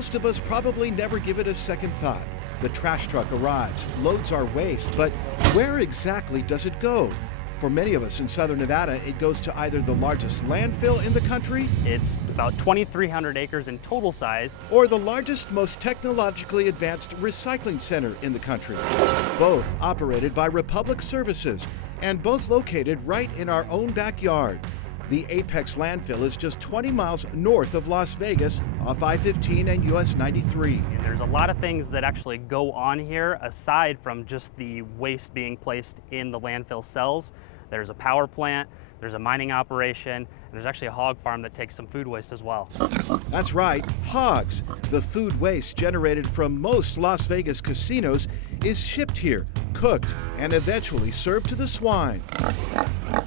most of us probably never give it a second thought. The trash truck arrives, loads our waste, but where exactly does it go? For many of us in southern Nevada, it goes to either the largest landfill in the country, it's about 2,300 acres in total size, or the largest, most technologically advanced recycling center in the country. Both operated by Republic Services, and both located right in our own backyard. The Apex Landfill is just 20 miles north of Las Vegas off I-15 and U.S. 93. And there's a lot of things that actually go on here aside from just the waste being placed in the landfill cells. There's a power plant, there's a mining operation, and there's actually a hog farm that takes some food waste as well. That's right, hogs. The food waste generated from most Las Vegas casinos is shipped here, cooked, and eventually served to the swine.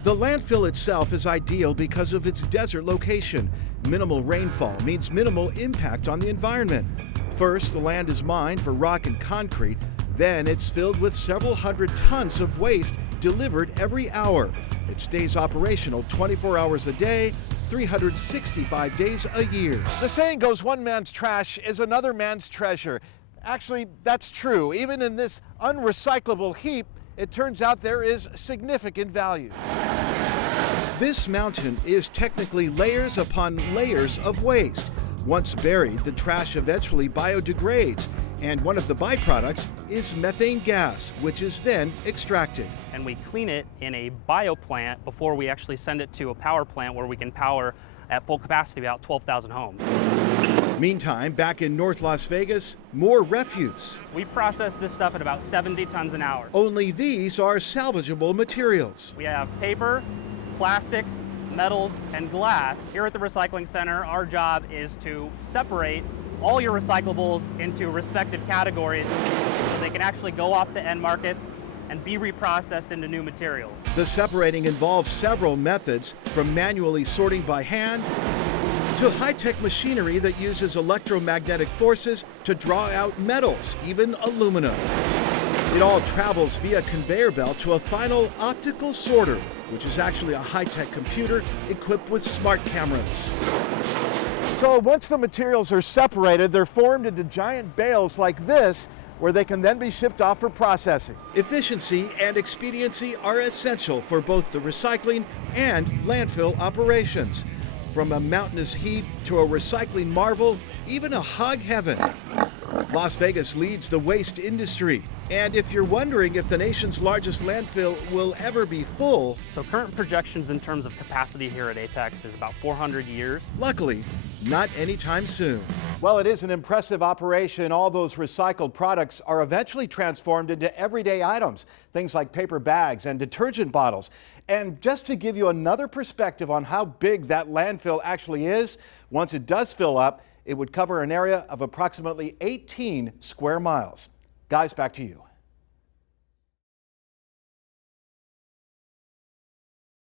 The landfill itself is ideal because of its desert location. Minimal rainfall means minimal impact on the environment. First, the land is mined for rock and concrete. Then it's filled with several hundred tons of waste delivered every hour. It stays operational 24 hours a day, 365 days a year. The saying goes, one man's trash is another man's treasure. Actually, that's true. Even in this unrecyclable heap, it turns out there is significant value. This mountain is technically layers upon layers of waste. Once buried, the trash eventually biodegrades, and one of the byproducts is methane gas, which is then extracted. And we clean it in a bioplant before we actually send it to a power plant where we can power at full capacity about 12,000 homes. Meantime, back in North Las Vegas, more refuse. We process this stuff at about 70 tons an hour. Only these are salvageable materials. We have paper, plastics, metals, and glass. Here at the recycling center, our job is to separate all your recyclables into respective categories so they can actually go off to end markets and be reprocessed into new materials. The separating involves several methods, from manually sorting by hand to high-tech machinery that uses electromagnetic forces to draw out metals, even aluminum. It all travels via conveyor belt to a final optical sorter, which is actually a high-tech computer equipped with smart cameras. So once the materials are separated, they're formed into giant bales like this, where they can then be shipped off for processing. Efficiency and expediency are essential for both the recycling and landfill operations. From a mountainous heap to a recycling marvel, even a hog heaven. Las Vegas leads the waste industry. And if you're wondering if the nation's largest landfill will ever be full, so current projections in terms of capacity here at Apex is about 400 years. Luckily, not anytime soon. Well, it is an impressive operation. All those recycled products are eventually transformed into everyday items, things like paper bags and detergent bottles. And just to give you another perspective on how big that landfill actually is, once it does fill up, it would cover an area of approximately 18 square miles. Guys, back to you.